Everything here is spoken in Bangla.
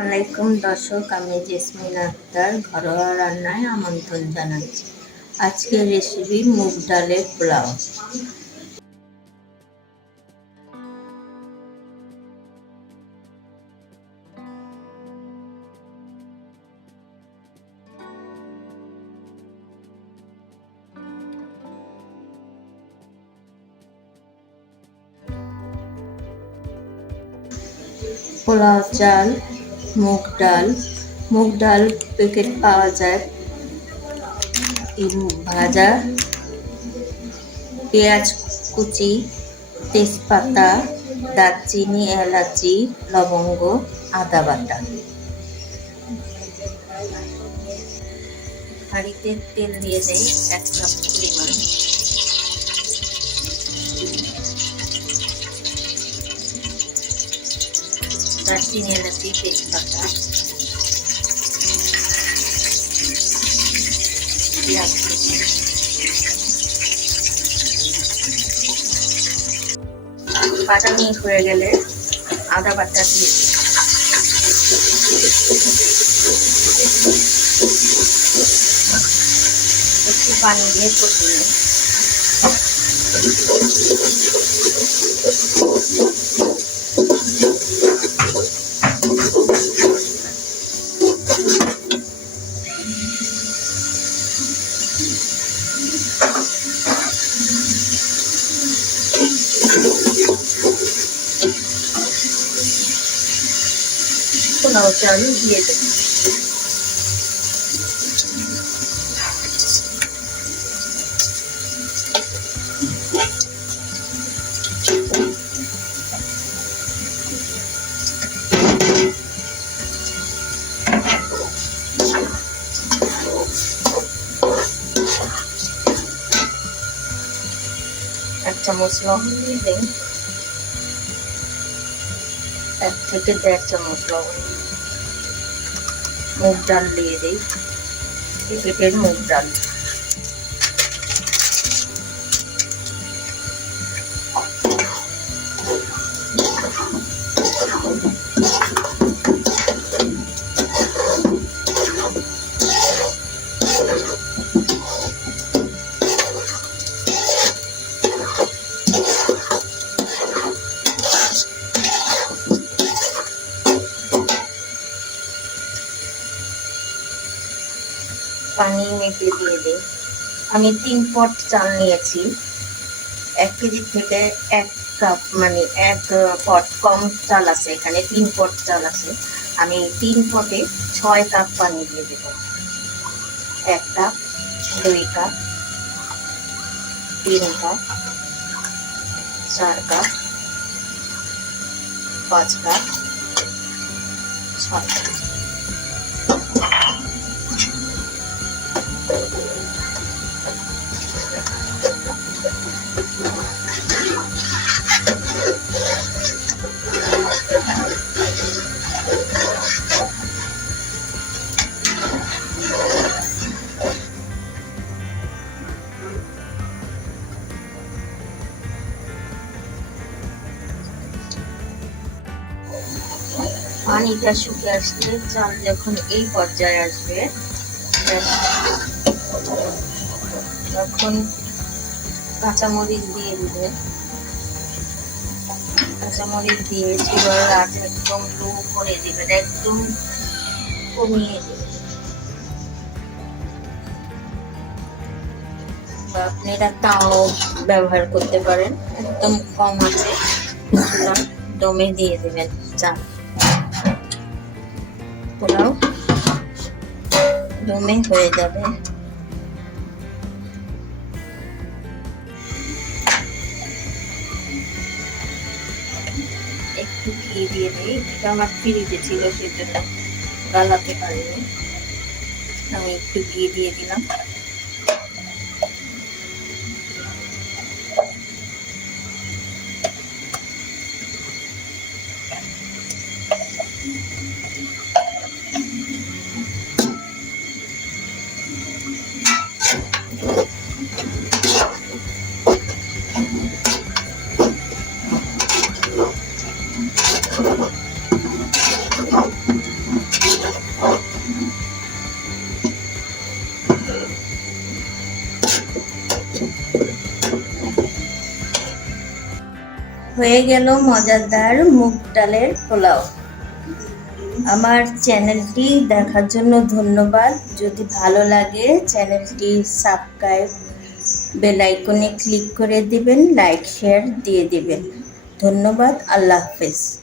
আলাইকুম দর্শক, আমি জেসমিন আক্তার ঘরোয়া রান্নায় আমন্ত্রণ জানাচ্ছি। আজকের রেসিপি মুগ ডালের পোলাও। পোলাও চাল, মুগ ডাল প্যাকেট পাওয়া যায়, ভাজা পেঁয়াজ কুচি, তেজপাতা, দারচিনি, এলাচি, লবঙ্গ, আদা বাটা। হাঁড়িতে তেল দিয়ে দেই 1 কাপ পরিমাণ। দারচিনি, এলাচি, তেজপাতা, পেঁয়াজ কুচি, বাটা মিহি হয়ে গেলে আদা বাটা দিয়ে একটু পানি দিয়ে কষিয়ে নেব। পোলাও চাল দিয়ে দেব। এক চামচ লবণ দিয়ে দেন, 1 থেকে 1.5 চামচ লবণ। মুগ ডাল দিয়ে দিই, পেঁপের মুগ ডাল। পানি মেপে দিয়ে দিই। আমি 3 পট চাল নিয়েছি। 1 কেজি থেকে 1 কাপ মানে 1 পট কম চাল আছে, এখানে 3 পট চাল আছে। আমি 3 পটে 6 কাপ পানি দিয়ে দেব। 1 cup, 2 cup, 3 cup, 4 cup, 5 cup, 6 cup. পানিটা শুকিয়ে আসলে চাল যখন এই পর্যায়ে আসবে তখন কাঁচামরিচ দিয়ে দিবেন। কাঁচামরিচ দিয়ে চুলার আঁচ একদম লো করে দিবেন, একদম কমিয়ে দেবেন। বা আপনারা তাও ব্যবহার করতে পারেন। একদম কম আছে চুলা দমে দিয়ে দিবেন চাল। পোলাও দমে হয়ে যাবে। একটু ঘি দিয়ে দিই, এটা আমার ফ্রিজে ছিল সেজন্য গালাতে পারিনি। আমি একটু ঘি দিয়ে দিলাম। হয়ে গেল মজাদার মুগ ডালের পোলাও। আমার চ্যানেলটি দেখার জন্য ধন্যবাদ। যদি ভালো লাগে চ্যানেলটি সাবস্ক্রাইব, বেল আইকনে ক্লিক করে দিবেন, লাইক শেয়ার দিয়ে দিবেন। ধন্যবাদ। আল্লাহ হাফেজ।